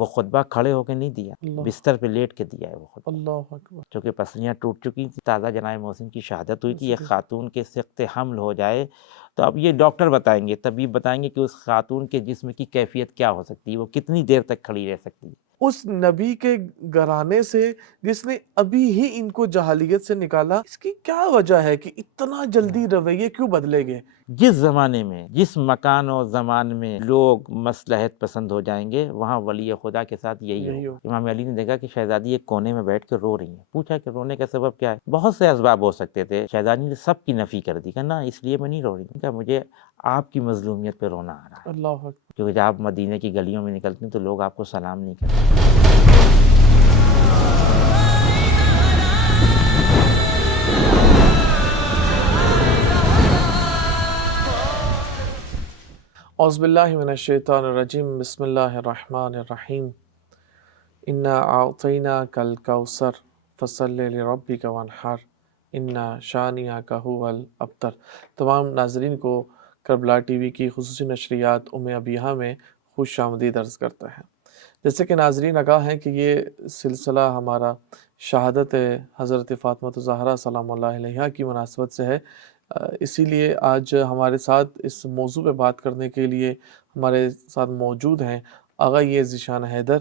وہ خطبہ کھڑے ہو کے نہیں دیا، اللہ بستر پہ لیٹ کے دیا ہے وہ خطبہ، اللہ اکبر. چونکہ پسلیاں ٹوٹ چکی تھیں، تازہ جناب محسن کی شہادت ہوئی تھی. ایک جی خاتون کے سخت حمل ہو جائے تو اب یہ ڈاکٹر بتائیں گے، طبیب بتائیں گے کہ اس خاتون کے جسم کی کیفیت کیا ہو سکتی ہے، وہ کتنی دیر تک کھڑی رہ سکتی ہے. اس نبی کے گھرانے سے جس نے ابھی ہی ان کو جہالیت سے نکالا، اس کی کیا وجہ ہے کہ اتنا جلدی رویے کیوں بدلے گئے؟ جس زمانے میں، جس مکان و زمان میں لوگ مصلحت پسند ہو جائیں گے، وہاں ولی خدا کے ساتھ یہی یہی ہوگا. ہو. امام علی نے دیکھا کہ شہزادی ایک کونے میں بیٹھ کے رو رہی ہیں، پوچھا کہ رونے کا سبب کیا ہے؟ بہت سے اسباب ہو سکتے تھے، شہزادی نے سب کی نفی کر دی کہ نا اس لیے میں نہیں رو رہی ہوں، کہ مجھے آپ کی مظلومیت پہ رونا آ رہا ہے، اللہ اکبر. کیونکہ جب آپ مدینے کی گلیوں میں نکلتے ہیں تو لوگ آپ کو سلام نہیں کرتے. اعوذ باللہ من الشیطان الرجیم. بسم اللہ الرحمن الرحیم. انا اعطیناک الکوثر فصل لربک وانحر ان شانئک ھو الابتر. تمام ناظرین کو کربلا ٹی وی کی خصوصی نشریات ابیہا میں خوش آمدید عرض کرتا ہے. جیسے کہ ناظرین آگاہ ہیں کہ یہ سلسلہ ہمارا شہادت حضرت فاطمہ الزہرا سلام اللہ علیہا کی مناسبت سے ہے. اسی لیے آج ہمارے ساتھ اس موضوع پہ بات کرنے کے لیے ہمارے ساتھ موجود ہیں آغا یہ ذیشان حیدر،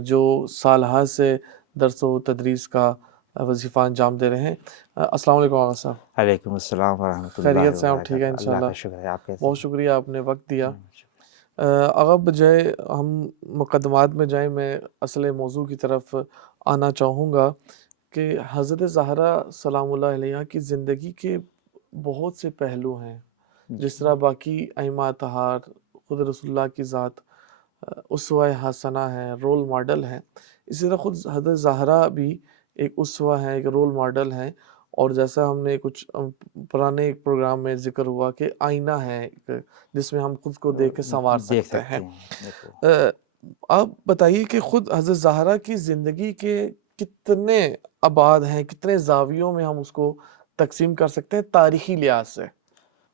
جو سالہ سے درس و تدریس کا وظیفہ انجام دے رہے ہیں. السلام علیکم آغا صاحب. علیکم السلام ورحمۃ اللہ خیریت سے آپ ٹھیک ہیں وبرکاتہ. اللہ انشاءاللہ؟ کا شکر ہے. آپ کیسے بہت ہیں؟ شکریہ آپ نے وقت دیا. آغا بجائے ہم مقدمات میں جائیں، میں اصل موضوع کی طرف آنا چاہوں گا کہ حضرت زہرا سلام اللہ علیہ کی زندگی کے بہت سے پہلو ہیں. جس طرح باقی ائمہ اطہار، خود رسول اللہ کی ذات اسوہ حسنہ ہے، رول ماڈل ہے، اسی طرح خود حضرت زہرا بھی ایک اسوہ ہے، ایک رول ماڈل ہے. اور جیسا ہم نے کچھ پرانے ایک پروگرام میں ذکر ہوا کہ آئینہ ہے ایک، جس میں ہم خود کو دیکھ کے سنوار دیکھ سکتے ہیں. ہیں. آپ بتائیے کہ خود حضرت زہرا کی زندگی کے کتنے ابعاد ہیں، کتنے زاویوں میں ہم اس کو تقسیم کر سکتے ہیں تاریخی لحاظ سے؟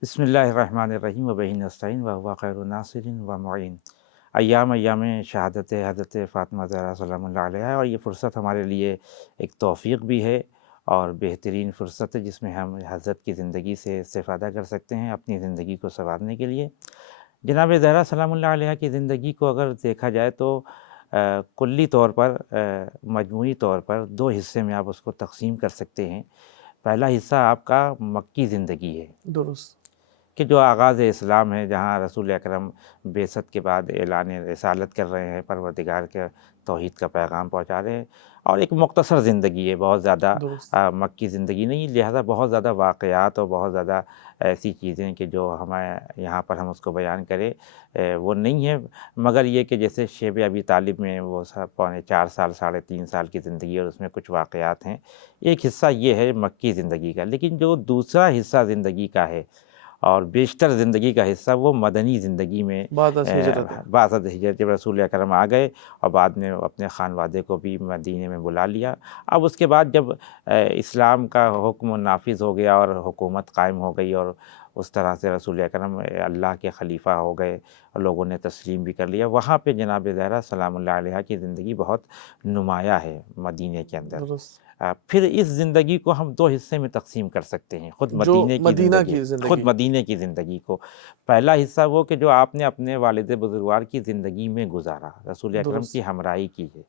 بسم اللہ الرحمن الرحیم وبہ نستعین وہو خیر الناصر ومعین. ایام شہادت حضرت فاطمہ زہرا سلام اللہ علیہ ہے، اور یہ فرصت ہمارے لیے ایک توفیق بھی ہے اور بہترین فرصت ہے جس میں ہم حضرت کی زندگی سے استفادہ کر سکتے ہیں اپنی زندگی کو سنوارنے کے لیے. جناب زہرا سلام اللہ علیہ کی زندگی کو اگر دیکھا جائے تو کلی طور پر، مجموعی طور پر دو حصے میں آپ اس کو تقسیم کر سکتے ہیں. پہلا حصہ آپ کا مکی زندگی ہے، درست. کہ جو آغاز اسلام ہے، جہاں رسول اکرم بعثت کے بعد اعلان رسالت کر رہے ہیں، پروردگار کے توحید کا پیغام پہنچا رہے ہیں، اور ایک مختصر زندگی ہے، بہت زیادہ درست. مکی زندگی نہیں، لہذا بہت زیادہ واقعات اور بہت زیادہ ایسی چیزیں کہ جو ہمیں یہاں پر ہم اس کو بیان کریں وہ نہیں ہے. مگر یہ کہ جیسے شیب ابی طالب میں وہ 4.5 سال 3.5 سال کی زندگی اور اس میں کچھ واقعات ہیں، ایک حصہ یہ ہے مکی زندگی کا. لیکن جو دوسرا حصہ زندگی کا ہے اور بیشتر زندگی کا حصہ، وہ مدنی زندگی میں بعد از ہجرت ہے. بعد از ہجرت، جب رسول اکرم آ گئے اور بعد میں اپنے خانوادے کو بھی مدینے میں بلا لیا. اب اس کے بعد جب اسلام کا حکم نافذ ہو گیا اور حکومت قائم ہو گئی، اور اس طرح سے رسول اکرم اللہ کے خلیفہ ہو گئے اور لوگوں نے تسلیم بھی کر لیا، وہاں پہ جناب زہرا سلام اللہ علیہ کی زندگی بہت نمایاں ہے مدینے کے اندر. درست. پھر اس زندگی کو ہم دو حصے میں تقسیم کر سکتے ہیں، خود جو مدینے کی مدینہ زندگی، کی زندگی. خود مدینے کی زندگی کو. پہلا حصہ وہ کہ جو آپ نے اپنے والد بزرگوار کی زندگی میں گزارا، رسول اکرم درست. کی ہمراہی کی ہے.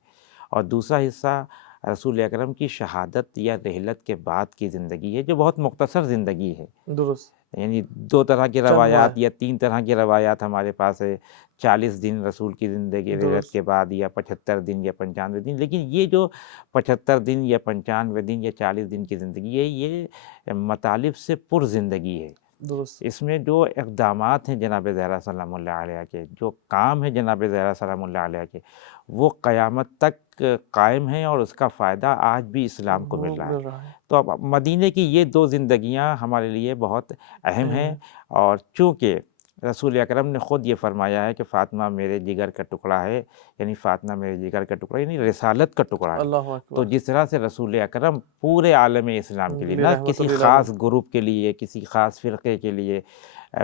اور دوسرا حصہ رسول اکرم کی شہادت یا رحلت کے بعد کی زندگی ہے، جو بہت مختصر زندگی ہے. درست. یعنی 2 طرح کی چند ماہ. روایات یا 3 طرح کی روایات ہمارے پاس ہے. 40 دن رسول کی زندگی رحلت درست. کے بعد، یا 75 دن یا 95 دن. لیکن یہ جو 75 دن یا 95 دن یا 40 دن کی زندگی ہے، یہ مطالب سے پر زندگی ہے. درست. اس میں جو اقدامات ہیں جناب زہرا سلام اللہ علیہ کے، جو کام ہے جناب زہرا سلام اللہ علیہ کے، وہ قیامت تک قائم ہیں، اور اس کا فائدہ آج بھی اسلام کو مل رہا ہے. تو اب مدینے کی یہ 2 زندگیاں ہمارے لیے بہت اہم ہیں. اور چونکہ رسول اکرم نے خود یہ فرمایا ہے کہ فاطمہ میرے جگر کا ٹکڑا ہے، یعنی فاطمہ میرے جگر کا ٹکڑا، یعنی رسالت کا ٹکڑا ہے. اللہ اکبر. تو جس طرح سے رسول اکرم پورے عالم اسلام کے لیے، نہ رحمت کسی للعالمین. خاص گروپ کے لیے، کسی خاص فرقے کے لیے،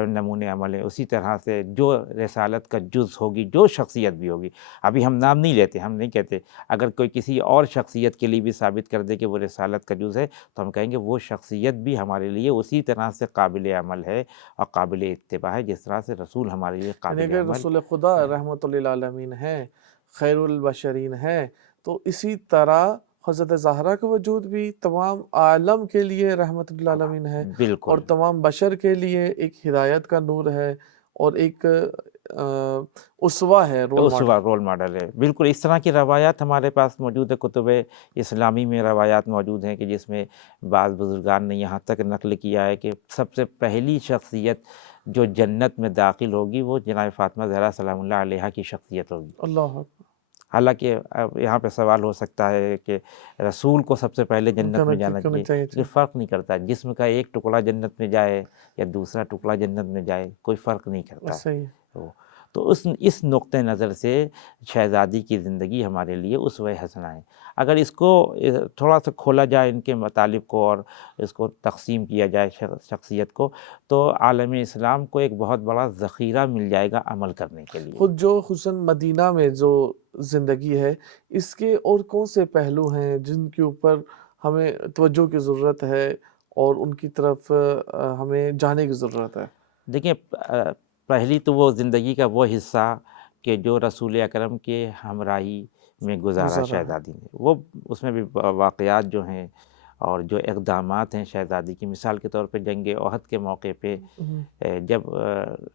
نمونے عمل ہیں، اسی طرح سے جو رسالت کا جز ہوگی، جو شخصیت بھی ہوگی، ابھی ہم نام نہیں لیتے، ہم نہیں کہتے، اگر کوئی کسی اور شخصیت کے لیے بھی ثابت کر دے کہ وہ رسالت کا جز ہے تو ہم کہیں گے وہ شخصیت بھی ہمارے لیے اسی طرح سے قابل عمل ہے اور قابل اتباع ہے جس طرح سے رسول ہمارے لیے یعنی قابل اگر عمل رسول خدا ہے۔ رحمت للعالمین ہیں، خیر البشرین ہیں، تو اسی طرح حضرت زہرا کا وجود بھی تمام عالم کے لیے رحمت للعالمین ہے، اور بالکل تمام بشر کے لیے ایک ہدایت کا نور ہے، اور ایک اسوہ ہے، رول اسوہ ماڈل۔ رول ماڈل ہے، بالکل اس طرح کی روایات ہمارے پاس موجود ہے، کتب اسلامی میں روایات موجود ہیں کہ جس میں بعض بزرگان نے یہاں تک نقل کیا ہے کہ سب سے پہلی شخصیت جو جنت میں داخل ہوگی وہ جناب فاطمہ زہرا سلام اللہ علیہا کی شخصیت ہوگی۔ اللہ اکبر۔ حالانکہ اب یہاں پہ سوال ہو سکتا ہے کہ رسول کو سب سے پہلے جنت میں جانا کہنا چاہیے، یہ چاہیے۔ فرق نہیں کرتا، جسم کا ایک ٹکڑا جنت میں جائے یا دوسرا ٹکڑا جنت میں جائے کوئی فرق نہیں کرتا ہے۔ صحیح۔ تو اس نقطہ نظر سے شہزادی کی زندگی ہمارے لیے اسوہ حسنہ ہے۔ اگر اس کو تھوڑا سا کھولا جائے ان کے مطالب کو اور اس کو تقسیم کیا جائے شخصیت کو، تو عالم اسلام کو ایک بہت بڑا ذخیرہ مل جائے گا عمل کرنے کے لیے۔ خود جو حسن مدینہ میں جو زندگی ہے، اس کے اور کون سے پہلو ہیں جن کے اوپر ہمیں توجہ کی ضرورت ہے اور ان کی طرف ہمیں جانے کی ضرورت ہے؟ دیکھیں، پہلی تو وہ زندگی کا وہ حصہ کہ جو رسول اکرم کے ہمراہی میں گزارا ہے۔ شہزادی نے، وہ اس میں بھی واقعات جو ہیں اور جو اقدامات ہیں شہزادی کی، مثال کے طور پہ جنگ احد کے موقع پہ جب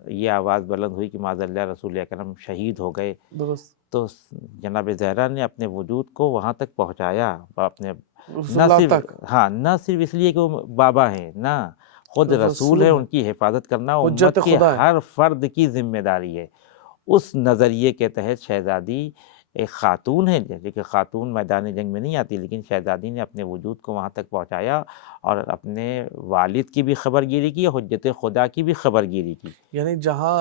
یہ آواز بلند ہوئی کہ معاذ اللہ رسول اکرم شہید ہو گئے، درست۔ تو جناب زہرا نے اپنے وجود کو وہاں تک پہنچایا، اپنے رسول نہ اللہ صرف تک نہ صرف اس لیے کہ وہ بابا ہیں، نہ خود رسول ہے، ان کی حفاظت کرنا حجت امت کے خدا ہے۔ ہر فرد کی ذمہ داری ہے۔ اس نظریے کے تحت شہزادی ایک خاتون ہے، لیکن خاتون میدان جنگ میں نہیں آتی، لیکن شہزادی نے اپنے وجود کو وہاں تک پہنچایا اور اپنے والد کی بھی خبر گیری کی، حجت خدا کی بھی خبر گیری کی۔ یعنی جہاں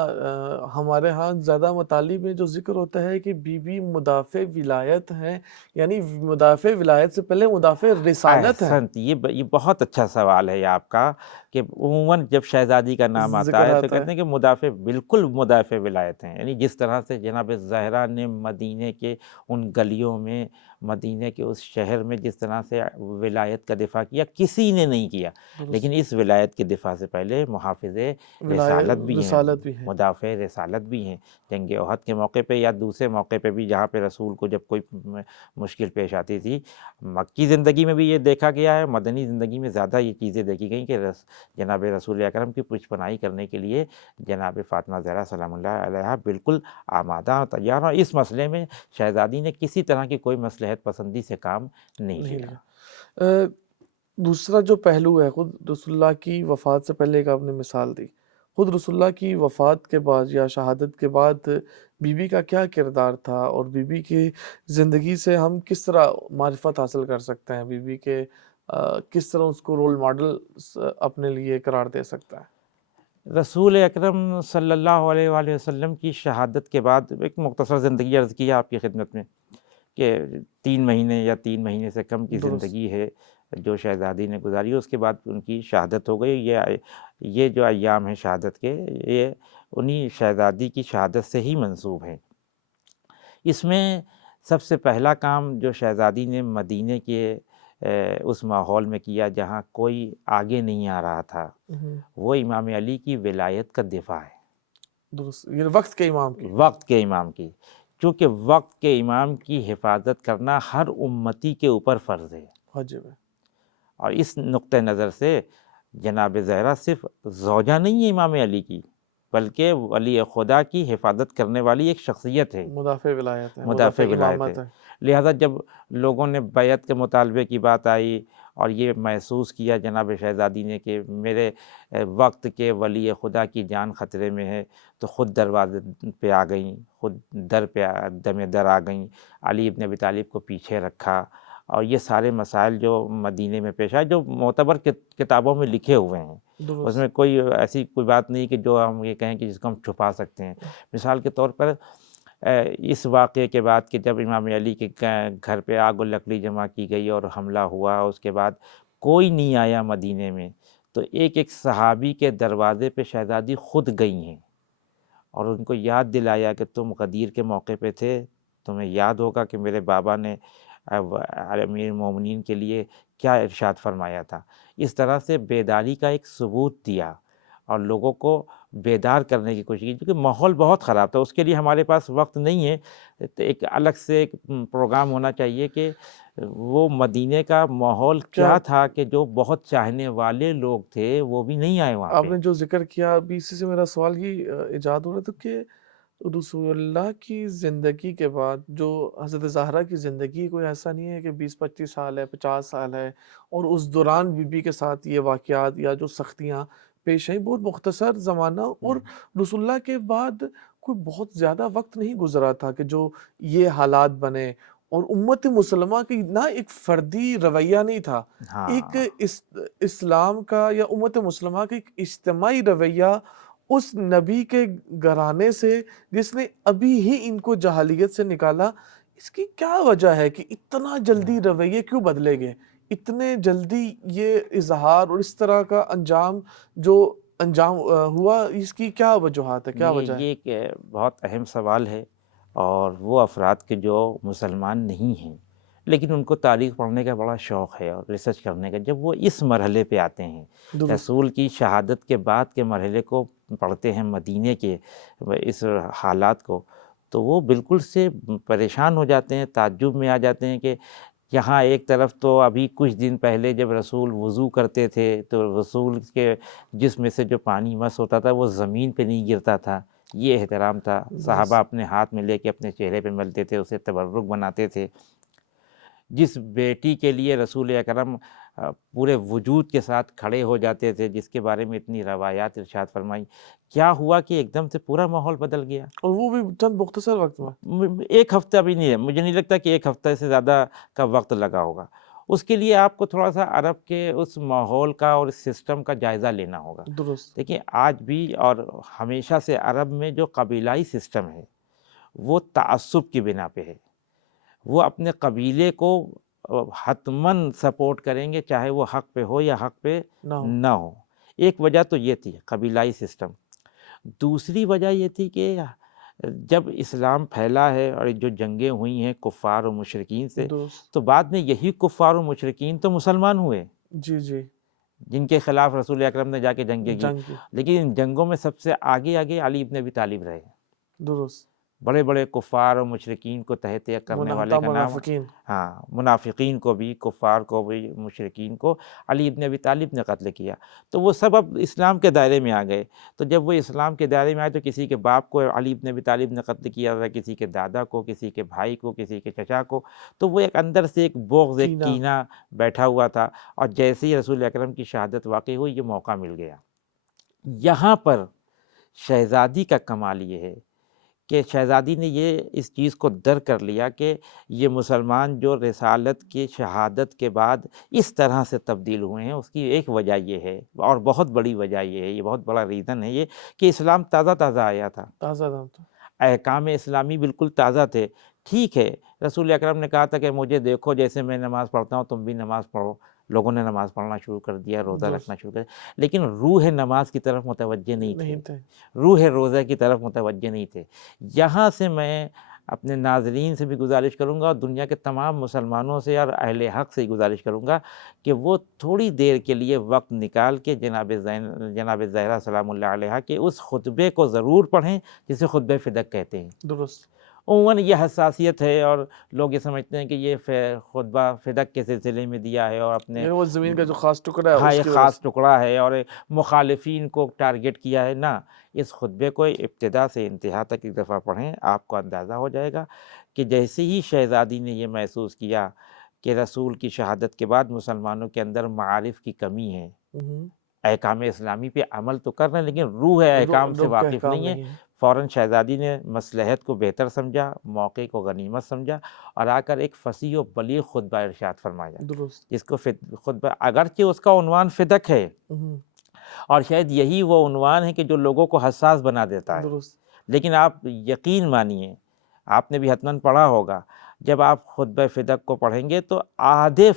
ہمارے ہاں زیادہ مطالب میں جو ذکر ہوتا ہے کہ بی بی مدافع ولایت ہیں، یعنی مدافع ولایت سے پہلے مدافع رسالت ہے۔ احسنت، یہ بہت اچھا سوال ہے آپ کا کہ عموماً جب شہزادی کا نام آتا ذکر ہے تو آتا کہتے ہیں کہ مدافع، بالکل مدافع ولایت ہیں، یعنی جس طرح سے جناب زہرا نے مدینے کے ان گلیوں میں، مدینے کے اس شہر میں جس طرح سے ولایت کا دفاع کیا، کسی نے نہیں کیا، لیکن اس ولایت کے دفاع سے پہلے محافظ رسالت بھی ہیں، رسالت بھی ہے۔ مدافع رسالت بھی ہیں۔ جنگ احد کے موقع پہ یا دوسرے موقع پہ بھی جہاں پہ رسول کو جب کوئی مشکل پیش آتی تھی، مکی زندگی میں بھی یہ دیکھا گیا ہے، مدنی زندگی میں زیادہ یہ چیزیں دیکھی گئیں کہ جناب رسول اکرم کی پشت پناہی کرنے کے لیے جناب فاطمہ زہرا سلام اللہ علیہا بالکل آمادہ اور تیار، اور اس مسئلے میں شہزادی نے کسی طرح کی کوئی مصلحت پسندی سے کام نہیں لیا۔ دوسرا جو پہلو ہے، خود رسول اللہ کی وفات سے پہلے ایک آپ نے مثال دی، خود رسول اللہ کی وفات کے بعد یا شہادت کے بعد بی بی کا کیا کردار تھا، اور بی بی کی زندگی سے ہم کس طرح معرفت حاصل کر سکتے ہیں، بی بی کے کس طرح اس کو رول ماڈل اپنے لیے قرار دے سکتا ہے؟ رسول اکرم صلی اللہ علیہ وآلہ وسلم کی شہادت کے بعد ایک مختصر زندگی عرض کیا آپ کی خدمت میں کہ 3 مہینے یا 3 مہینے سے کم کی درست۔ زندگی ہے جو شہزادی نے گزاری، اس کے بعد ان کی شہادت ہو گئی۔ یہ جو ایام ہیں شہادت کے، یہ انہی شہزادی کی شہادت سے ہی منسوب ہیں۔ اس میں سب سے پہلا کام جو شہزادی نے مدینے کے اس ماحول میں کیا جہاں کوئی آگے نہیں آ رہا تھا، وہ امام علی کی ولایت کا دفاع ہے۔ درست، یہ وقت کے امام کی، وقت کے امام کی، چونکہ وقت کے امام کی حفاظت کرنا ہر امتی کے اوپر فرض ہے، واجب ہے۔ اور اس نقطہ نظر سے جناب زہرا صرف زوجہ نہیں ہے امام علی کی، بلکہ ولی خدا کی حفاظت کرنے والی ایک شخصیت ہے، مدافع ولایت ہے، مدافع ولایت امامت ہے۔ لہذا جب لوگوں نے بیعت کے مطالبے کی بات آئی اور یہ محسوس کیا جناب شہزادی نے کہ میرے وقت کے ولی خدا کی جان خطرے میں ہے، تو خود دروازے پہ آ گئیں، خود در پہ دم در آ گئیں، علی ابن ابی طالب کو پیچھے رکھا، اور یہ سارے مسائل جو مدینے میں پیش آئے جو معتبر کتابوں میں لکھے ہوئے ہیں، اس میں کوئی ایسی کوئی بات نہیں کہ جو ہم یہ کہیں کہ جس کو ہم چھپا سکتے ہیں۔ مثال کے طور پر اس واقعے کے بعد کہ جب امام علی کے گھر پہ آگ و لکڑی جمع کی گئی اور حملہ ہوا، اس کے بعد کوئی نہیں آیا مدینے میں، تو ایک ایک صحابی کے دروازے پہ شہزادی خود گئی ہیں اور ان کو یاد دلایا کہ تم غدیر کے موقع پہ تھے، تمہیں یاد ہوگا کہ میرے بابا نے امیر المومنین کے لیے کیا ارشاد فرمایا تھا۔ اس طرح سے بیداری کا ایک ثبوت دیا اور لوگوں کو بیدار کرنے کی کوشش کی، کیونکہ ماحول بہت خراب تھا۔ اس کے لیے ہمارے پاس وقت نہیں ہے، تو ایک الگ سے ایک پروگرام ہونا چاہیے کہ وہ مدینے کا ماحول کیا تھا کہ جو بہت چاہنے والے لوگ تھے وہ بھی نہیں آئے وہاں آپ پہ۔ نے جو ذکر کیا ابھی، اسی سے میرا سوال یہ ایجاد ہو رہا تھا کہ رسول اللہ کی زندگی کے بعد جو حضرت زہرا کی زندگی، کوئی ایسا نہیں ہے کہ 20-25 سال ہے، 50 سال ہے، اور اس دوران بی بی کے ساتھ یہ واقعات یا جو سختیاں پیش آئیں، بہت مختصر زمانہ، اور رسول اللہ کے بعد کوئی بہت زیادہ وقت نہیں گزرا تھا کہ جو یہ حالات بنے، اور امت مسلمہ کی نہ ایک فردی رویہ نہیں تھا، ایک اسلام کا یا امت مسلمہ کا ایک اجتماعی رویہ اس نبی کے گھرانے سے جس نے ابھی ہی ان کو جہالیت سے نکالا۔ اس کی کیا وجہ ہے کہ اتنا جلدی رویے کیوں بدلے گئے، اتنے جلدی یہ اظہار اور اس طرح کا انجام جو انجام ہوا، اس کی کیا وجوہات ہے، کیا وجہ ہے؟ یہ ایک بہت اہم سوال ہے، اور وہ افراد کے جو مسلمان نہیں ہیں لیکن ان کو تاریخ پڑھنے کا بڑا شوق ہے اور ریسرچ کرنے کا، جب وہ اس مرحلے پہ آتے ہیں، رسول کی شہادت کے بعد کے مرحلے کو پڑھتے ہیں، مدینے کے اس حالات کو، تو وہ بالکل سے پریشان ہو جاتے ہیں، تعجب میں آ جاتے ہیں کہ یہاں ایک طرف تو ابھی کچھ دن پہلے جب رسول وضو کرتے تھے تو رسول کے جسم میں سے جو پانی مس ہوتا تھا وہ زمین پہ نہیں گرتا تھا، یہ احترام تھا، صحابہ اپنے ہاتھ میں لے کے اپنے چہرے پہ ملتے تھے، اسے تبرک بناتے تھے۔ جس بیٹی کے لیے رسول اکرم پورے وجود کے ساتھ کھڑے ہو جاتے تھے، جس کے بارے میں اتنی روایات ارشاد فرمائی، کیا ہوا کہ ایک دم سے پورا ماحول بدل گیا؟ اور وہ بھی چند مختصر وقت میں، ایک ہفتہ بھی نہیں ہے، مجھے نہیں لگتا کہ ایک ہفتہ سے زیادہ کا وقت لگا ہوگا۔ اس کے لیے آپ کو تھوڑا سا عرب کے اس ماحول کا اور اس سسٹم کا جائزہ لینا ہوگا۔ درست، دیکھیں آج بھی اور ہمیشہ سے عرب میں جو قبیلائی سسٹم ہے وہ تعصب کی بنا پہ ہے، وہ اپنے قبیلے کو حتماً سپورٹ کریں گے، چاہے وہ حق پہ ہو یا حق پہ نہ ہو۔ ایک وجہ تو یہ تھی قبیلائی سسٹم۔ دوسری وجہ یہ تھی کہ جب اسلام پھیلا ہے اور جو جنگیں ہوئی ہیں کفار و مشرکین سے، تو بعد میں یہی کفار و مشرکین تو مسلمان ہوئے، جی جی، جن کے خلاف رسول اکرم نے جا کے جنگیں کی، لیکن ان جنگوں میں سب سے آگے علی ابن ابی طالب رہے۔ درست، بڑے بڑے کفار و مشرکین کو تحت کرنے والے کا نام، منافقین کو بھی، کفار کو بھی، مشرکین کو علی ابن ابی طالب نے قتل کیا۔ تو وہ سب اب اسلام کے دائرے میں آ گئے، تو جب وہ اسلام کے دائرے میں آئے تو کسی کے باپ کو علی ابن ابی طالب نے قتل کیا تھا، کسی کے دادا کو، کسی کے بھائی کو، کسی کے چچا کو، تو وہ ایک اندر سے ایک بغض، ایک کینہ بیٹھا ہوا تھا، اور جیسے ہی رسول اکرم کی شہادت واقع ہوئی یہ موقع مل گیا۔ یہاں پر شہزادی کا کمال یہ ہے کہ شہزادی نے یہ اس چیز کو درک کر لیا کہ یہ مسلمان جو رسالت کی شہادت کے بعد اس طرح سے تبدیل ہوئے ہیں، اس کی ایک وجہ یہ ہے، اور بہت بڑی وجہ یہ ہے، یہ بہت بڑا ریزن ہے یہ، کہ اسلام تازہ تازہ آیا تھا، احکام اسلامی بالکل تازہ تھے۔ ٹھیک ہے، رسول اکرم نے کہا تھا کہ مجھے دیکھو جیسے میں نماز پڑھتا ہوں تم بھی نماز پڑھو، لوگوں نے نماز پڑھنا شروع کر دیا، روزہ رکھنا شروع کر دیا، لیکن روح نماز کی طرف متوجہ نہیں تھے، روح روزہ کی طرف متوجہ نہیں تھے۔ یہاں سے میں اپنے ناظرین سے بھی گزارش کروں گا اور دنیا کے تمام مسلمانوں سے اور اہل حق سے گزارش کروں گا کہ وہ تھوڑی دیر کے لیے وقت نکال کے جناب زہرا سلام اللہ علیہا کے اس خطبے کو ضرور پڑھیں جسے خطبہ فدق کہتے ہیں۔ درست، عموماً یہ حساسیت ہے اور لوگ یہ سمجھتے ہیں کہ یہ خطبہ فدق کے سلسلے میں دیا ہے اور اپنے وہ زمین کا جو خاص ٹکڑا ہے، ہاں یہ خاص ٹکڑا ہے اور مخالفین کو ٹارگٹ کیا ہے، نہ، اس خطبے کو ابتدا سے انتہا تک ایک دفعہ پڑھیں، آپ کو اندازہ ہو جائے گا کہ جیسے ہی شہزادی نے یہ محسوس کیا کہ رسول کی شہادت کے بعد مسلمانوں کے اندر معارف کی کمی ہے، احکام اسلامی پہ عمل تو کر رہے ہیں لیکن روح احکام سے واقف نہیں ہے، فوراً شہزادی نے مصلحت کو بہتر سمجھا، موقع کو غنیمت سمجھا اور آ کر ایک فصیح و بلیغ خطبہ ارشاد فرمایا، جس کو خطبہ، اگرچہ اس کا عنوان فدق ہے اور شاید یہی وہ عنوان ہے کہ جو لوگوں کو حساس بنا دیتا ہے، لیکن آپ یقین مانیے، آپ نے بھی حتماً پڑھا ہوگا، جب آپ خطبہ فدق کو پڑھیں گے تو آدھے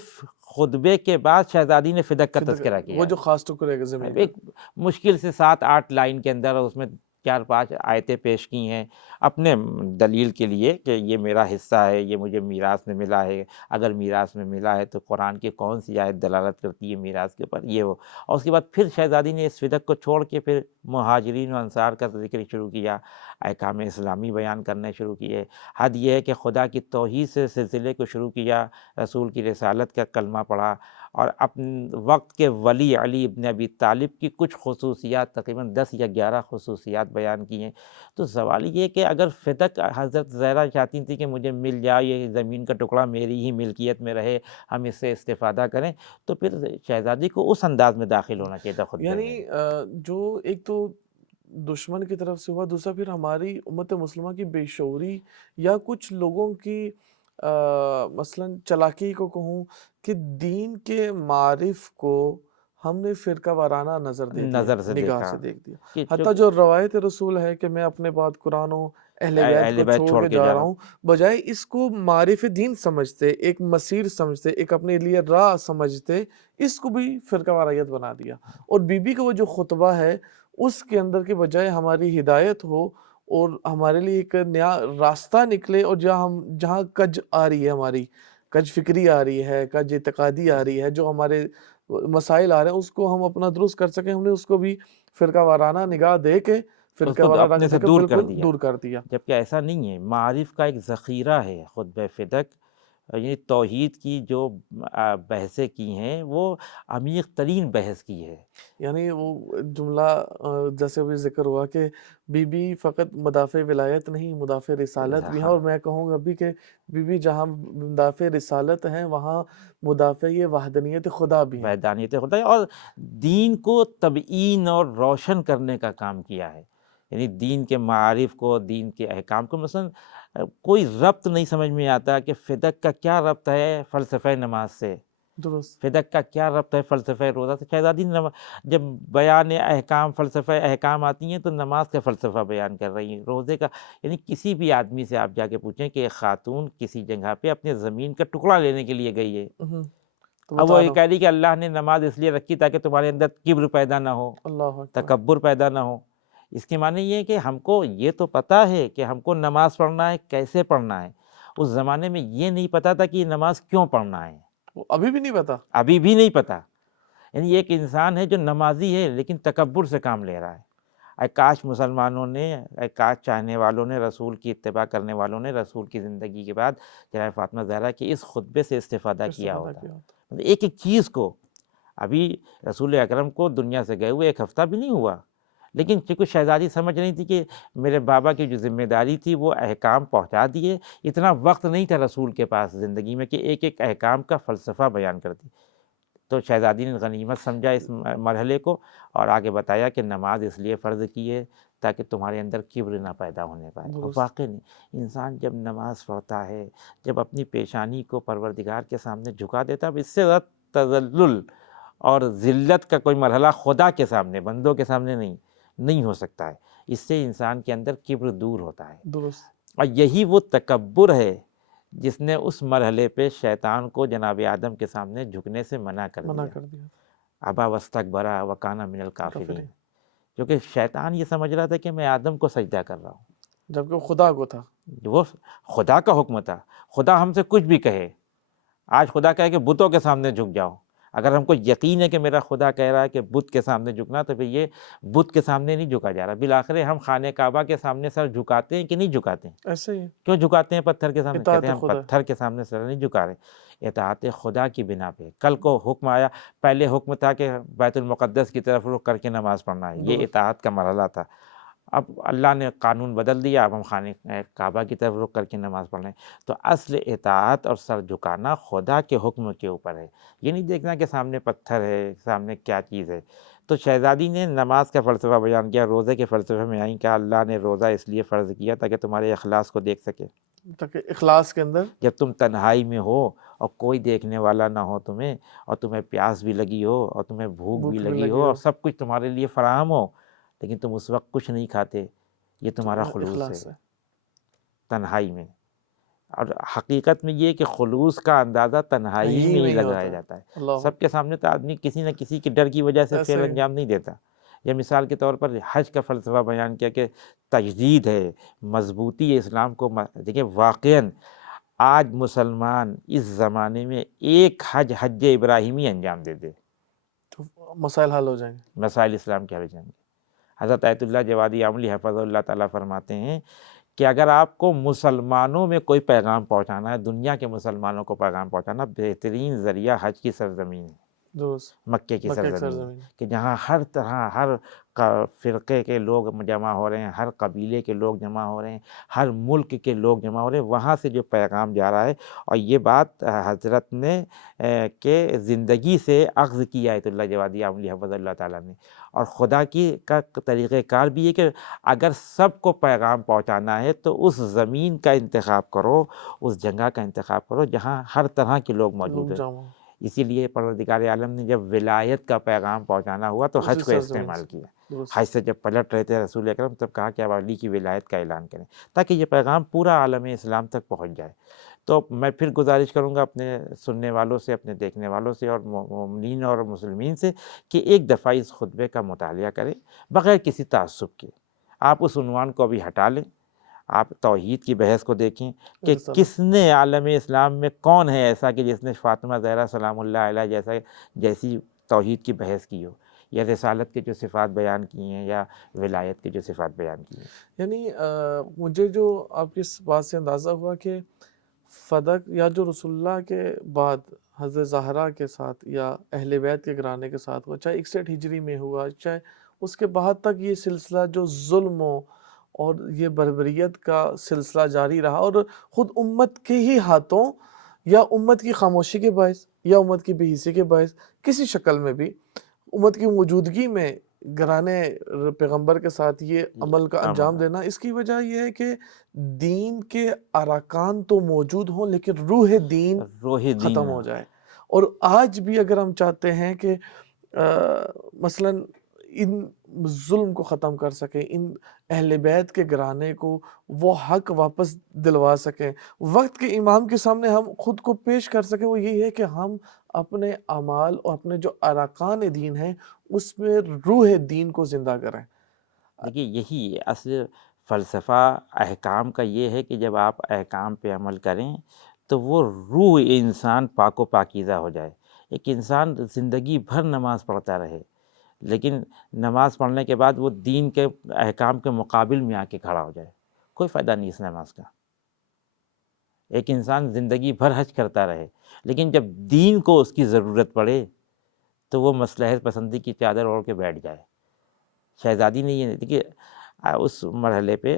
خطبے کے بعد شہزادی نے فدق کا تذکرہ کیا وہ ہے۔ جو خاص ٹکڑے ہے زمین کا، ایک مشکل سے 7-8 لائن کے اندر اس میں 4-5 آیتیں پیش کی ہیں اپنے دلیل کے لیے کہ یہ میرا حصہ ہے، یہ مجھے میراث میں ملا ہے، اگر میراث میں ملا ہے تو قرآن کی کون سی آیت دلالت کرتی ہے میراث کے اوپر، یہ وہ۔ اور اس کے بعد پھر شہزادی نے اس فدق کو چھوڑ کے پھر مہاجرین و انصار کا ذکر شروع کیا، احکام اسلامی بیان کرنے شروع کیے۔ حد یہ ہے کہ خدا کی توحید سے سلسلے کو شروع کیا، رسول کی رسالت کا کلمہ پڑھا، اور اپنے وقت کے ولی علی ابن ابی طالب کی کچھ خصوصیات، تقریباً 10 یا 11 خصوصیات بیان کی ہیں۔ تو سوال یہ کہ اگر فدق حضرت زہرا چاہتی تھی کہ مجھے مل جائے، یہ زمین کا ٹکڑا میری ہی ملکیت میں رہے، ہم اس سے استفادہ کریں، تو پھر شہزادی کو اس انداز میں داخل ہونا چاہیے تھا خطبے میں۔ یعنی جو ایک تو دشمن کی طرف سے ہوا، دوسرا پھر ہماری امت مسلمہ کی بے شعوری یا کچھ لوگوں کی مثلا چلاکی کو کہوں کہ دین کے معارف کو ہم نے فرقہ وارانہ نظر دے دیا، نظر سے نگاہ دیکھا سے دیکھ دیا۔ کہ حتیٰ جو روایت رسول ہے کہ میں اپنے بعد قرآن و اہل بیت اہل کو بیت چھوڑ کے جا رہا ہوں، بجائے اس کو معارف دین سمجھتے، ایک مسیر سمجھتے، ایک اپنے لیے راہ سمجھتے، اس کو بھی فرقہ واریت بنا دیا۔ اور بی بی کا وہ جو خطبہ ہے اس کے اندر کے بجائے ہماری ہدایت ہو اور ہمارے لیے ایک نیا راستہ نکلے، اور جہاں کج آ رہی ہے، ہماری کج فکری آ رہی ہے، کج اعتقادی آ رہی ہے، جو ہمارے مسائل آ رہے ہیں اس کو ہم اپنا درست کر سکیں، ہم نے اس کو بھی فرقہ وارانہ نگاہ دے کے، اس فرقہ کو وارانہ اپنے رنگ سے دے کے دور کر بالکل دیا، دور کر دیا۔ جبکہ ایسا نہیں ہے۔ معارف کا ایک ذخیرہ ہے خطبہ فدق، یعنی توحید کی جو بحثیں کی ہیں وہ عمیق ترین بحث کی ہے۔ یعنی وہ جملہ جیسے ابھی ذکر ہوا کہ بی بی فقط مدافع ولایت نہیں، مدافع رسالت بھی ہیں، اور میں کہوں گا بھی کہ بی بی جہاں مدافع رسالت ہیں وہاں مدافع وحدانیت خدا بھی ہیں۔ وحدانیت خدا، اور دین کو تبیین اور روشن کرنے کا کام کیا ہے، یعنی دین کے معارف کو، دین کے احکام کو۔ مثلا کوئی ربط نہیں سمجھ میں آتا کہ فدق کا کیا ربط ہے فلسفہ نماز سے، درست۔ فدق کا کیا ربط ہے فلسفہ روزہ سے۔ شہزادی جب بیان احکام، فلسفہ احکام آتی ہیں تو نماز کا فلسفہ بیان کر رہی ہیں، روزے کا۔ یعنی کسی بھی آدمی سے آپ جا کے پوچھیں کہ ایک خاتون کسی جگہ پہ اپنے زمین کا ٹکڑا لینے کے لیے گئی ہے، تو اب وہ بتا یہ رہا کہہ رہی کہ اللہ نے نماز اس لیے رکھی تاکہ تمہارے اندر کبر پیدا نہ ہو، ہوں، اللہ اکبر۔ تکبر پیدا نہ ہو۔ اس کے معنی یہ ہے کہ ہم کو یہ تو پتہ ہے کہ ہم کو نماز پڑھنا ہے، کیسے پڑھنا ہے۔ اس زمانے میں یہ نہیں پتہ تھا کہ یہ نماز کیوں پڑھنا ہے، وہ ابھی بھی نہیں پتا۔ ابھی بھی نہیں پتہ۔ یعنی ایک انسان ہے جو نمازی ہے لیکن تکبر سے کام لے رہا ہے۔ اے کاش مسلمانوں نے، اے کاش چاہنے والوں نے، رسول کی اتباع کرنے والوں نے رسول کی زندگی کے بعد جناب فاطمہ زہرا کے اس خطبے سے استفادہ کیا ہوتا۔ ایک ایک چیز کو، ابھی رسول اکرم کو دنیا سے گئے ہوئے 1 ہفتہ بھی نہیں ہوا، لیکن چونکہ شہزادی سمجھ رہی تھی کہ میرے بابا کی جو ذمہ داری تھی وہ احکام پہنچا دیے، اتنا وقت نہیں تھا رسول کے پاس زندگی میں کہ ایک ایک احکام کا فلسفہ بیان کر دی۔ تو شہزادی نے غنیمت سمجھا اس مرحلے کو، اور آگے بتایا کہ نماز اس لیے فرض کی ہے تاکہ تمہارے اندر کبر نہ پیدا ہونے پائے۔ اور واقعی نہیں، انسان جب نماز پڑھتا ہے، جب اپنی پیشانی کو پروردگار کے سامنے جھکا دیتا ہے، اس سے زیادہ تذلل اور ذلت کا کوئی مرحلہ خدا کے سامنے، بندوں کے سامنے نہیں ہو سکتا ہے۔ اس سے انسان کے اندر کبر دور ہوتا ہے، درست۔ اور یہی وہ تکبر ہے جس نے اس مرحلے پہ شیطان کو جناب آدم کے سامنے جھکنے سے منع کر دیا۔ ابا واستکبر وکان من الکافرین، کیونکہ شیطان یہ سمجھ رہا تھا کہ میں آدم کو سجدہ کر رہا ہوں، جبکہ وہ خدا کو تھا، وہ خدا کا حکم تھا۔ خدا ہم سے کچھ بھی کہے، آج خدا کہے کہ بتوں کے سامنے جھک جاؤ، اگر ہم کو یقین ہے کہ میرا خدا کہہ رہا ہے کہ بت کے سامنے جھکنا، تو پھر یہ بت کے سامنے نہیں جھکا جا رہا۔ بالآخر ہم خانہ کعبہ کے سامنے سر جھکاتے ہیں کہ نہیں جھکاتے ہیں؟ ایسے ہی کیوں جھکاتے ہیں پتھر کے سامنے؟ کہتے ہیں ہم خدا، پتھر کے سامنے سر نہیں جھکا رہے، اطاعت خدا کی بنا پہ۔ کل کو حکم آیا، پہلے حکم تھا کہ بیت المقدس کی طرف رخ کر کے نماز پڑھنا ہے، یہ اطاعت کا مرحلہ تھا۔ اب اللہ نے قانون بدل دیا، اب ہم خانہ کعبہ کی طرف رخ کر کے نماز پڑھ رہے ہیں۔ تو اصل اطاعت اور سر جھکانا خدا کے حکم کے اوپر ہے، یہ نہیں دیکھنا کہ سامنے پتھر ہے، سامنے کیا چیز ہے۔ تو شہزادی نے نماز کا فلسفہ بیان کیا، روزے کے فلسفے میں آئیں کہ اللہ نے روزہ اس لیے فرض کیا تاکہ تمہارے اخلاص کو دیکھ سکے، تاکہ اخلاص کے اندر جب تم تنہائی میں ہو اور کوئی دیکھنے والا نہ ہو تمہیں، اور تمہیں پیاس بھی لگی ہو اور تمہیں بھوک بھی لگی ہو اور سب کچھ تمہارے لیے فراہم ہو، لیکن تم اس وقت کچھ نہیں کھاتے، یہ تمہارا خلوص ہے تنہائی میں۔ اور حقیقت میں یہ کہ خلوص کا اندازہ تنہائی یہی میں ہی نہیں لگایا ہوتا ہے۔ جاتا ہے۔ اللہ سب کے سامنے تو آدمی کسی نہ کسی کے ڈر کی وجہ سے فعل ایسے انجام نہیں دیتا۔ یا مثال کے طور پر حج کا فلسفہ بیان کیا کہ تجدید ہے، مضبوطی ہے اسلام کو۔ دیکھیں واقعاً آج مسلمان اس زمانے میں ایک حج ابراہیمی انجام دے دے، تو مسائل حل ہو جائیں گے۔ مسائل اسلام کے حل ہو جائیں گے۔ حضرت آیت اللہ جوادی عملی حفظہ اللہ تعالیٰ فرماتے ہیں کہ اگر آپ کو مسلمانوں میں کوئی پیغام پہنچانا ہے، دنیا کے مسلمانوں کو پیغام پہنچانا، بہترین ذریعہ حج کی سرزمین ہے، درست، مکے کی مکہ کی سرزمین ہے، سرزمین۔ کہ جہاں ہر طرح ہر فرقے کے لوگ جمع ہو رہے ہیں، ہر قبیلے کے لوگ جمع ہو رہے ہیں، ہر ملک کے لوگ جمع ہو رہے ہیں، وہاں سے جو پیغام جا رہا ہے۔ اور یہ بات حضرت نے کہ زندگی سے اخذ کی آیت اللہ جوادی عملی حفظ اللہ تعالیٰ نے۔ اور خدا کی کا طریقہ کار بھی ہے کہ اگر سب کو پیغام پہنچانا ہے تو اس زمین کا انتخاب کرو، اس جگہ کا انتخاب کرو جہاں ہر طرح کے لوگ موجود لوگ ہیں۔ جمع اسی لیے پروردگار عالم نے جب ولایت کا پیغام پہنچانا ہوا تو اسی حج کو سرزمین استعمال سے۔ کیا۔ درست، حج سے جب پلٹ رہے تھے رسول اکرم تب کہا کہ اب علی کی ولایت کا اعلان کریں تاکہ یہ پیغام پورا عالم اسلام تک پہنچ جائے۔ تو میں پھر گزارش کروں گا اپنے سننے والوں سے، اپنے دیکھنے والوں سے اور مومنین اور مسلمین سے کہ ایک دفعہ اس خطبے کا مطالعہ کریں بغیر کسی تعصب کے۔ آپ اس عنوان کو ابھی ہٹا لیں، آپ توحید کی بحث کو دیکھیں کہ انشاءاللہ۔ کس نے عالم اسلام میں کون ہے ایسا کہ جس نے فاطمہ زہرا سلام اللہ علیہ جیسی توحید کی بحث کی ہو، یا رسالت کے جو صفات بیان کی ہیں، یا ولایت کے جو صفات بیان کی ہیں۔ یعنی مجھے جو آپ کی اس بات سے اندازہ ہوا کہ فدق یا جو رسول اللہ کے بعد حضرت زہرا کے ساتھ یا اہل بیت کے گھرانے کے ساتھ ہوا، چاہے 61 ہجری میں ہوا، چاہے اس کے بعد تک یہ سلسلہ جو ظلم اور یہ بربریت کا سلسلہ جاری رہا، اور خود امت کے ہی ہاتھوں یا امت کی خاموشی کے باعث یا امت کی بے حسی کے باعث کسی شکل میں بھی امت کی موجودگی میں گھرانے پیغمبر کے ساتھ یہ عمل کا انجام دینا، اس کی وجہ یہ ہے کہ دین کے ارکان تو موجود ہوں لیکن روح دین روح دین ختم ہو جائے۔ اور آج بھی اگر ہم چاہتے ہیں کہ مثلا ان ظلم کو ختم کر سکیں، ان اہل بیت کے گھرانے کو وہ حق واپس دلوا سکیں، وقت کے امام کے سامنے ہم خود کو پیش کر سکیں، وہ یہی ہے کہ ہم اپنے اعمال اور اپنے جو ارکان دین ہیں اس میں روح دین کو زندہ کریں۔ دیکھیے یہی اصل فلسفہ احکام کا یہ ہے کہ جب آپ احکام پہ عمل کریں تو وہ روح انسان پاک و پاکیزہ ہو جائے۔ ایک انسان زندگی بھر نماز پڑھتا رہے لیکن نماز پڑھنے کے بعد وہ دین کے احکام کے مقابل میں آ کے کھڑا ہو جائے، کوئی فائدہ نہیں اس نماز کا۔ ایک انسان زندگی بھر حج کرتا رہے لیکن جب دین کو اس کی ضرورت پڑے تو وہ مصلحت پسندی کی چادر اوڑھ کے بیٹھ جائے۔ شہزادی نے یہ دیکھیے اس مرحلے پہ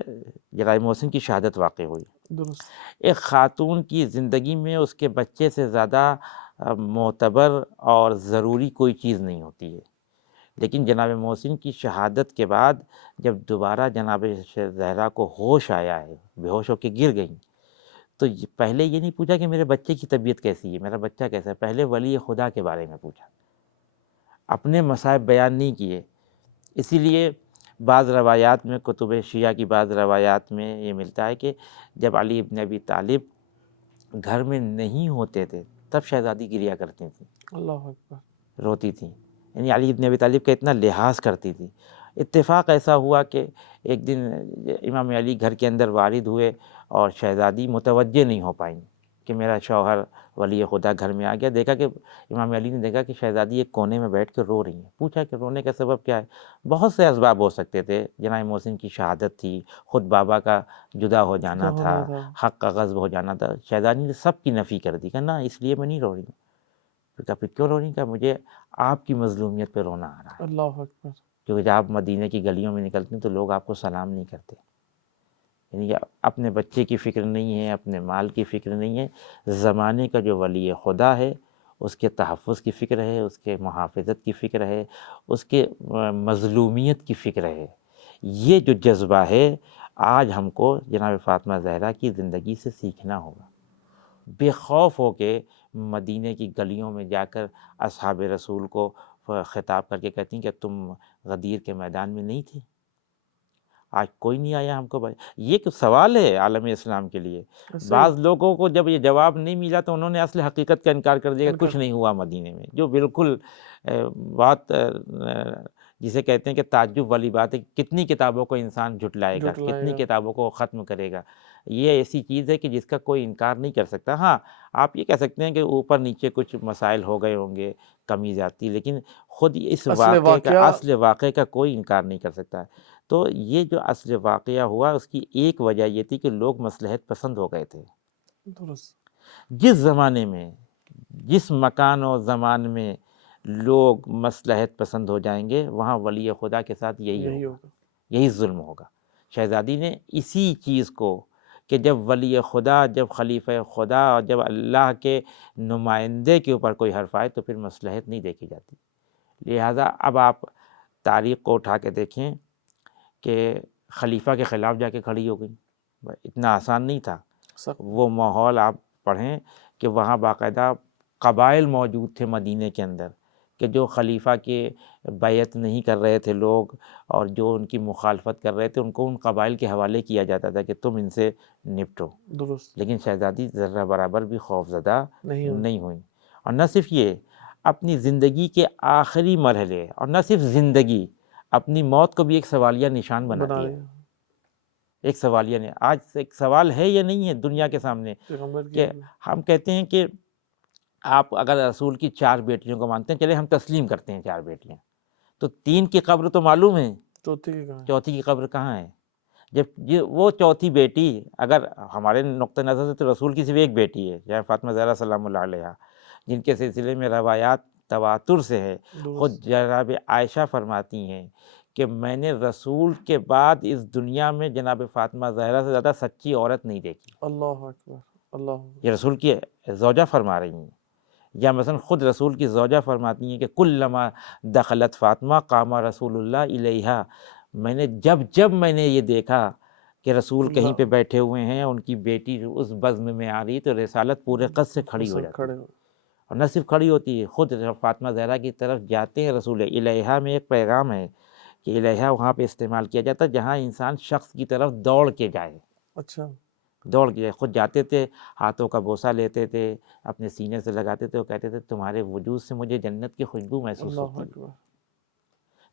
جناب محسن کی شہادت واقع ہوئی۔ درست، ایک خاتون کی زندگی میں اس کے بچے سے زیادہ معتبر اور ضروری کوئی چیز نہیں ہوتی ہے، لیکن جناب محسن کی شہادت کے بعد جب دوبارہ جناب زہرا کو ہوش آیا ہے، بے ہوش ہو کے گر گئیں، تو پہلے یہ نہیں پوچھا کہ میرے بچے کی طبیعت کیسی ہے، میرا بچہ کیسا ہے، پہلے ولی خدا کے بارے میں پوچھا، اپنے مصائب بیان نہیں کیے۔ اسی لیے بعض روایات میں، کتب شیعہ کی بعض روایات میں یہ ملتا ہے کہ جب علی ابن ابی طالب گھر میں نہیں ہوتے تھے تب شہزادی گریا کرتی تھیں، اللہ اکبر۔ روتی تھیں، یعنی علی ابن ابی طالب کا اتنا لحاظ کرتی تھی۔ اتفاق ایسا ہوا کہ ایک دن امام علی گھر کے اندر وارد ہوئے اور شہزادی متوجہ نہیں ہو پائیں کہ میرا شوہر ولی خدا گھر میں آ گیا۔ دیکھا کہ امام علی نے دیکھا کہ شہزادی ایک کونے میں بیٹھ کے رو رہی ہیں، پوچھا کہ رونے کا سبب کیا ہے؟ بہت سے اسباب ہو سکتے تھے، جناب محسن کی شہادت تھی، خود بابا کا جدا ہو جانا تھا، حق کا غصب ہو جانا تھا۔ شہزادی نے سب کی نفی کر دی کہ نہ اس لیے میں نہیں رو رہی ہوں۔ پھر کیوں رو رہی؟ کہ مجھے آپ کی مظلومیت پہ رونا آ رہا ہے، اللہ اکبر۔ کیونکہ جب آپ مدینہ کی گلیوں میں نکلتے ہیں تو لوگ آپ کو سلام نہیں کرتے، یعنی اپنے بچے کی فکر نہیں ہے، اپنے مال کی فکر نہیں ہے، زمانے کا جو ولی خدا ہے اس کے تحفظ کی فکر ہے، اس کے محافظت کی فکر ہے، اس کے مظلومیت کی فکر ہے۔ یہ جو جذبہ ہے آج ہم کو جناب فاطمہ زہرا کی زندگی سے سیکھنا ہوگا۔ بے خوف ہو کے مدینہ کی گلیوں میں جا کر اصحاب رسول کو خطاب کر کے کہتی ہیں کہ تم غدیر کے میدان میں نہیں تھے، آج کوئی نہیں آیا ہم کو بھائی. یہ ایک سوال ہے عالم اسلام کے لیے. صحیح بعض لوگوں کو جب یہ جواب نہیں ملا تو انہوں نے اصل حقیقت کا انکار کر دیا کہ انکار کچھ نہیں ہوا مدینے میں، جو بالکل بات جسے کہتے ہیں کہ تعجب والی بات ہے. کتنی کتابوں کو انسان جھٹلائے گا، جھٹلائے کتنی گا. کتابوں کو ختم کرے گا. یہ ایسی چیز ہے کہ جس کا کوئی انکار نہیں کر سکتا. ہاں آپ یہ کہہ سکتے ہیں کہ اوپر نیچے کچھ مسائل ہو گئے ہوں گے، کمی زیادتی، لیکن خود اس اصل واقعہ اصل واقعے کا کوئی انکار نہیں کر سکتا. تو یہ جو اصل واقعہ ہوا اس کی ایک وجہ یہ تھی کہ لوگ مصلحت پسند ہو گئے تھے. درست. جس زمانے میں، جس مکان و زمان میں لوگ مصلحت پسند ہو جائیں گے وہاں ولی خدا کے ساتھ یہی ہوگا، ہوگا. یہی ظلم ہوگا. شہزادی نے اسی چیز کو کہ جب ولی خدا، جب خلیفہ خدا اور جب اللہ کے نمائندے کے اوپر کوئی حرف آئے تو پھر مصلحت نہیں دیکھی جاتی. لہٰذا اب آپ تاریخ کو اٹھا کے دیکھیں کہ خلیفہ کے خلاف جا کے کھڑی ہو گئی. اتنا آسان نہیں تھا. سخت. وہ ماحول آپ پڑھیں کہ وہاں باقاعدہ قبائل موجود تھے مدینے کے اندر کہ جو خلیفہ کے بیعت نہیں کر رہے تھے لوگ اور جو ان کی مخالفت کر رہے تھے ان کو ان قبائل کے حوالے کیا جاتا تھا کہ تم ان سے نپٹو. درست. لیکن شہزادی ذرہ برابر بھی خوفزدہ نہیں ہوئی. نہیں ہوئی. اور نہ صرف یہ، اپنی زندگی کے آخری مرحلے اور نہ صرف زندگی، اپنی موت کو بھی ایک سوالیہ نشان بناتی ہے. ایک سوالیہ نے آج ایک سوال ہے یا نہیں ہے دنیا کے سامنے کہ ہم کہتے ہیں کہ آپ اگر رسول کی 4 بیٹیوں کو مانتے ہیں، چلے ہم تسلیم کرتے ہیں 4 بیٹیاں، تو 3 کی قبر تو معلوم ہے، چوتھی کی قبر کہاں ہے؟ جب وہ چوتھی بیٹی اگر ہمارے نقطہ نظر سے تو رسول کی صرف ایک بیٹی ہے، یا فاطمہ زہرا سلام اللہ علیہا، جن کے سلسلے میں روایات تواتر سے ہے. خود جناب عائشہ فرماتی ہیں کہ میں نے رسول کے بعد اس دنیا میں جناب فاطمہ زہرا سے زیادہ سچی عورت نہیں دیکھی. اللہ اکبر. اللہ. یہ رسول کی زوجہ فرما رہی ہیں. یا مثلا خود رسول کی زوجہ فرماتی ہیں کہ کلما دخلت فاطمہ قام رسول اللہ علیہا. میں نے جب میں نے یہ دیکھا کہ رسول کہیں پہ بیٹھے ہوئے ہیں، ان کی بیٹی اس بزم میں آ رہی تو رسالت پورے قد سے کھڑی ہو جاتی ہے. اور نہ صرف کھڑی ہوتی ہے، خود فاطمہ زہرا کی طرف جاتے ہیں رسول. الیہا میں ایک پیغام ہے کہ الیہا وہاں پہ استعمال کیا جاتا ہے جہاں انسان شخص کی طرف دوڑ کے جائے. اچھا. دوڑ کے جائے. خود جاتے تھے، ہاتھوں کا بوسہ لیتے تھے، اپنے سینے سے لگاتے تھے، وہ کہتے تھے تمہارے وجود سے مجھے جنت کی خوشبو محسوس ہوتی ہے.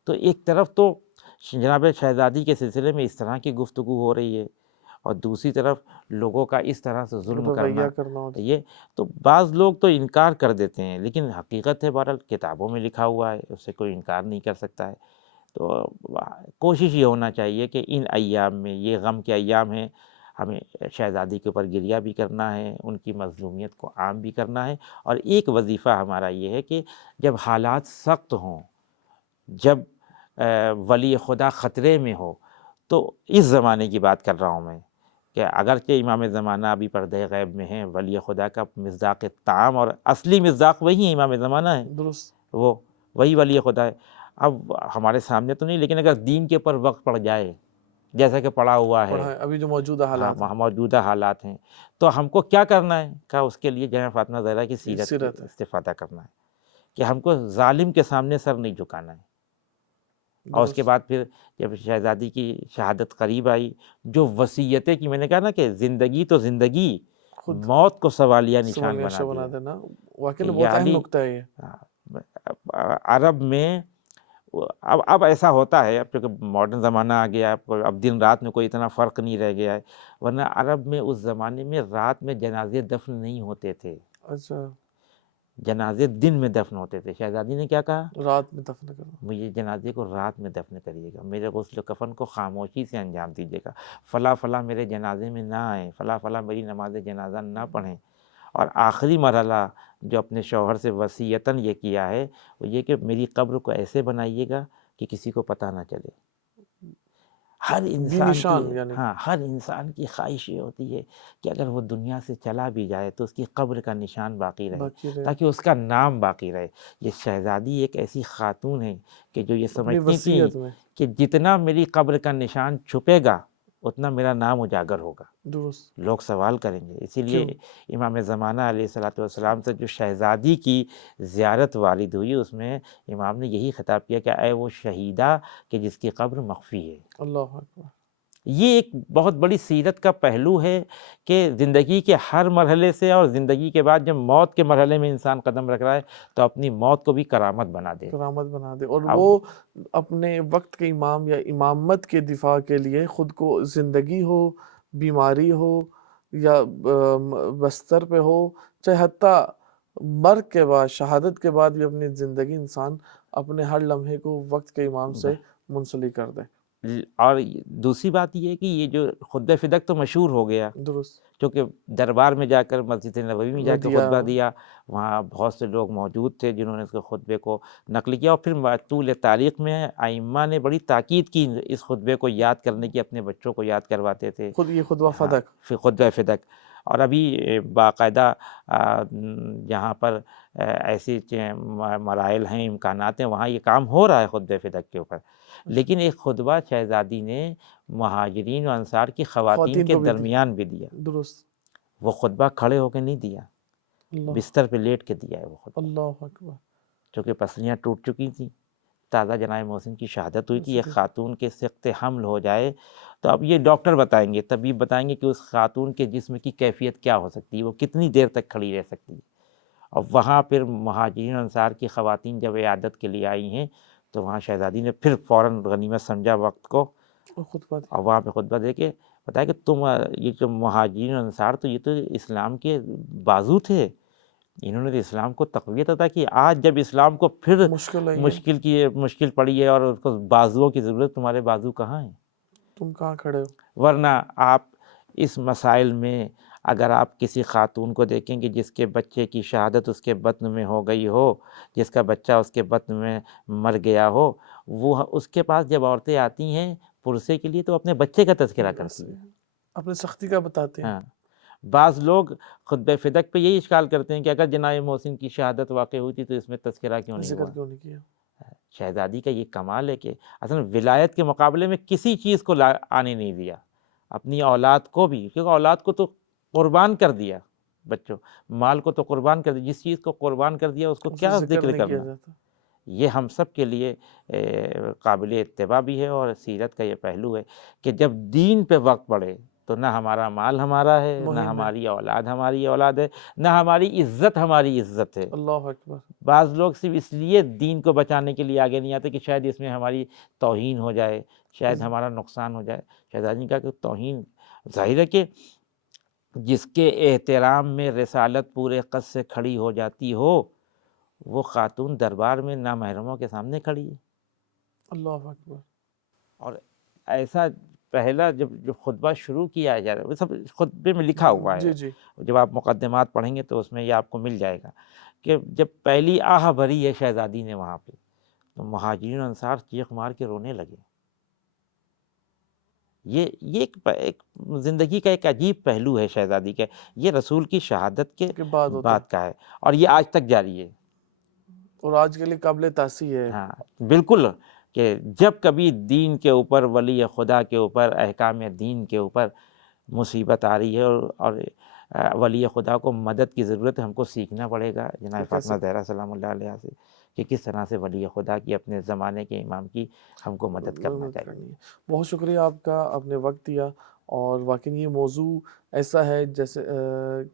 تو ایک طرف تو جناب شہزادی کے سلسلے میں اس طرح کی گفتگو ہو رہی ہے اور دوسری طرف لوگوں کا اس طرح سے ظلم کرنا. یہ تو بعض لوگ تو انکار کر دیتے ہیں، لیکن حقیقت ہے بہرحال کتابوں میں لکھا ہوا ہے، اس سے کوئی انکار نہیں کر سکتا ہے. تو کوشش یہ ہونا چاہیے کہ ان ایام میں، یہ غم کے ایام ہیں، ہمیں شہزادی کے اوپر گریہ بھی کرنا ہے، ان کی مظلومیت کو عام بھی کرنا ہے. اور ایک وظیفہ ہمارا یہ ہے کہ جب حالات سخت ہوں، جب ولی خدا خطرے میں ہو، تو اس زمانے کی بات کر رہا ہوں میں کہ اگرچہ امام زمانہ ابھی پردہ غیب میں ہیں، ولی خدا کا مصداق طعام اور اصلی مصداق وہی ہے، امام زمانہ ہے، درست. وہ وہی ولی خدا ہے. اب ہمارے سامنے تو نہیں، لیکن اگر دین کے اوپر وقت پڑ جائے جیسا کہ پڑا ہوا ہے ابھی جو موجودہ حالات ہیں، موجودہ حالات ہیں، تو ہم کو کیا کرنا ہے؟ کہا اس کے لیے جناب فاطمہ زہرا کی سیرت سیرت ہے. استفادہ کرنا ہے کہ ہم کو ظالم کے سامنے سر نہیں جھکانا ہے. اور اس کے بعد پھر جب شہزادی کی شہادت قریب آئی، جو وصیتیں کی، میں نے کہا نا کہ زندگی تو زندگی، موت کو سوالیہ نشان بنا دینا. واقعی بہت اہم نکتہ ہے یہ. عرب میں اب ایسا ہوتا ہے، اب چونکہ ماڈرن زمانہ آ گیا، اب دن رات میں کوئی اتنا فرق نہیں رہ گیا ہے، ورنہ عرب میں اس زمانے میں رات میں جنازے دفن نہیں ہوتے تھے. اچھا. جنازے دن میں دفن ہوتے تھے. شہزادی نے کیا کہا؟ رات میں دفن کرنا. مجھے جنازے کو رات میں دفن کریے گا، میرے غسل و کفن کو خاموشی سے انجام دیجیے گا، فلاں فلاں میرے جنازے میں نہ آئیں، فلاں فلاں میری نماز جنازہ نہ پڑھیں. اور آخری مرحلہ جو اپنے شوہر سے وصیتاً یہ کیا ہے وہ یہ کہ میری قبر کو ایسے بنائیے گا کہ کسی کو پتہ نہ چلے. ہر انسان کی خواہش یہ ہوتی ہے کہ اگر وہ دنیا سے چلا بھی جائے تو اس کی قبر کا نشان باقی رہے تاکہ اس کا نام باقی رہے. یہ شہزادی ایک ایسی خاتون ہے کہ جو یہ سمجھتی تھی کہ جتنا میری قبر کا نشان چھپے گا اتنا میرا نام اجاگر ہوگا، لوگ سوال کریں گے. اسی لیے امام زمانہ علیہ السلام سے جو شہزادی کی زیارت وارد ہوئی اس میں امام نے یہی خطاب کیا کہ اے وہ شہیدہ کہ جس کی قبر مخفی ہے. اللہ اکبر. یہ ایک بہت بڑی سیرت کا پہلو ہے کہ زندگی کے ہر مرحلے سے اور زندگی کے بعد جب موت کے مرحلے میں انسان قدم رکھ رہا ہے تو اپنی موت کو بھی کرامت بنا دے. کرامت بنا دے، اور اب وہ اپنے وقت کے امام یا امامت کے دفاع کے لیے خود کو، زندگی ہو، بیماری ہو، یا بستر پہ ہو، چاہے حتیٰ مرگ کے بعد، شہادت کے بعد بھی اپنی زندگی انسان اپنے ہر لمحے کو وقت کے امام سے منسلک کر دے. اور دوسری بات یہ ہے کہ یہ جو خطبہ فدق تو مشہور ہو گیا، درست. چونکہ دربار میں جا کر مسجد نبوی میں جا کے دیا. خطبہ دیا، وہاں بہت سے لوگ موجود تھے جنہوں نے اس کے خطبے کو نقل کیا، اور پھر طول تاریخ میں ائمہ نے بڑی تاکید کی اس خطبے کو یاد کرنے کی، اپنے بچوں کو یاد کرواتے تھے. خود یہ خطبہ ہاں، فدق. پھر خطبہ فدق. اور ابھی باقاعدہ جہاں پر ایسی مراحل ہیں، امکانات ہیں، وہاں یہ کام ہو رہا ہے خطبہ فدق کے اوپر. لیکن ایک خطبہ شہزادی نے مہاجرین و انصار کی خواتین کے کو بھی درمیان بھی دیا. درست. وہ خطبہ کھڑے ہو کے نہیں دیا، اللہ بستر پہ لیٹ کے دیا ہے وہ خطبہ، اللہ اکبر. چونکہ پسلیاں ٹوٹ چکی تھیں، تازہ جناب محسن کی شہادت ہوئی تھی. ایک خاتون کے سخت حمل ہو جائے تو اب یہ ڈاکٹر بتائیں گے، طبیب بتائیں گے کہ اس خاتون کے جسم کی کیفیت کیا ہو سکتی ہے، وہ کتنی دیر تک کھڑی رہ سکتی ہے. اور وہاں پھر مہاجرین انصار کی خواتین جب عیادت کے لیے آئی ہیں تو وہاں شہزادی نے پھر فوراً غنیمت سمجھا وقت کو، خطبہ. اور وہاں پہ خطبہ دے کے بتایا کہ تم یہ جو مہاجرین انصار تو یہ تو اسلام کے بازو تھے، انہوں نے تو اسلام کو تقویت عطا کی. آج جب اسلام کو پھر مشکل پڑی ہے اور اس کو بازوؤں کی ضرورت، تمہارے بازو کہاں ہیں؟ تم کہاں کھڑے ہو؟ ورنہ آپ اس مسائل میں اگر آپ کسی خاتون کو دیکھیں گے جس کے بچے کی شہادت اس کے بطن میں ہو گئی ہو، جس کا بچہ اس کے بطن میں مر گیا ہو، وہ اس کے پاس جب عورتیں آتی ہیں پرسے کے لیے تو اپنے بچے کا تذکرہ کرتی ہیں، اپنے سختی کا بتاتے ہیں. ہاں. بعض لوگ خطبہ فدق پہ یہی اشکال کرتے ہیں کہ اگر جناب محسن کی شہادت واقع ہوئی تھی تو اس میں تذکرہ کیوں نہیں ہوا؟ ذکر کیوں نہیں کیا؟ شہزادی کا یہ کمال ہے کہ اصل ولایت کے مقابلے میں کسی چیز کو آنے نہیں دیا، اپنی اولاد کو بھی، کیونکہ اولاد کو تو قربان کر دیا، بچوں مال کو تو قربان کر دیا، جس چیز کو قربان کر دیا اس کو کیا ذکر کرنا. یہ ہم سب کے لیے قابل اتباع بھی ہے، اور سیرت کا یہ پہلو ہے کہ جب دین پہ وقت پڑے تو نہ ہمارا مال ہمارا ہے، نہ ہماری اولاد ہماری اولاد ہے، نہ ہماری عزت ہماری عزت ہے. اللہ اکبر. بعض بعض لوگ صرف اس لیے دین کو بچانے کے لیے آگے نہیں آتے کہ شاید اس میں ہماری توہین ہو جائے، شاید ہمارا نقصان ہو جائے. شہزادی کا کہ توہین ظاہر ہے کہ جس کے احترام میں رسالت پورے قد سے کھڑی ہو جاتی ہو، وہ خاتون دربار میں نامحرموں کے سامنے کھڑی ہے. اللہ اکبر. اور ایسا پہلا جو خطبہ شروع کیا جا رہا ہے وہ سب خطبے میں لکھا ہوا ہے، جب آپ مقدمات پڑھیں گے تو اس میں یہ آپ کو مل جائے گا کہ جب پہلی آہ بھری ہے شہزادی نے وہاں پہ تو مہاجرین انصار چیخ مار کے رونے لگے. یہ ایک زندگی کا ایک عجیب پہلو ہے شہزادی کا، یہ رسول کی شہادت کے بعد کا ہے اور یہ آج تک جاری ہے، اور آج کے لیے قابل تحسین ہے. ہاں بالکل، کہ جب کبھی دین کے اوپر، ولی خدا کے اوپر، احکام دین کے اوپر مصیبت آ رہی ہے اور ولی خدا کو مدد کی ضرورت ہے، ہم کو سیکھنا پڑے گا جناب فاطمہ زہرا سلام اللہ علیہا سے کہ کس طرح سے ولی خدا کی، اپنے زمانے کے امام کی ہم کو مدد کرنا چاہیے. بہت شکریہ آپ کا، آپ نے وقت دیا، اور واقعی یہ موضوع ایسا ہے جیسے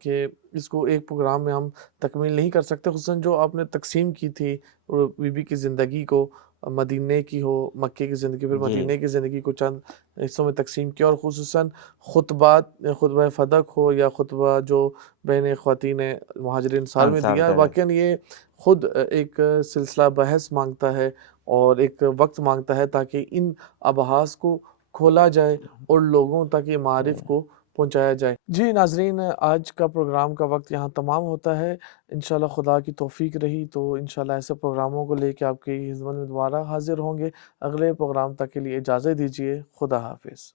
کہ اس کو ایک پروگرام میں ہم تکمیل نہیں کر سکتے، خصوصاً جو آپ نے تقسیم کی تھی بی بی کی زندگی کو، مدینے کی ہو، مکے کی زندگی، پھر مدینے کی زندگی کو چند حصوں میں تقسیم کیا، اور خصوصاً خطبہ فدق ہو یا خطبہ جو بین خواتین مہاجرین انصار میں دیا، واقعاً یہ خود ایک سلسلہ بحث مانگتا ہے اور ایک وقت مانگتا ہے تاکہ ان ابحاث کو کھولا جائے اور لوگوں تک یہ معارف کو پہنچایا جائے. جی ناظرین، آج کا پروگرام کا وقت یہاں تمام ہوتا ہے. انشاءاللہ خدا کی توفیق رہی تو انشاءاللہ ایسے پروگراموں کو لے کے آپ کی خدمت میں دوبارہ حاضر ہوں گے. اگلے پروگرام تک کے لیے اجازت دیجیے. خدا حافظ.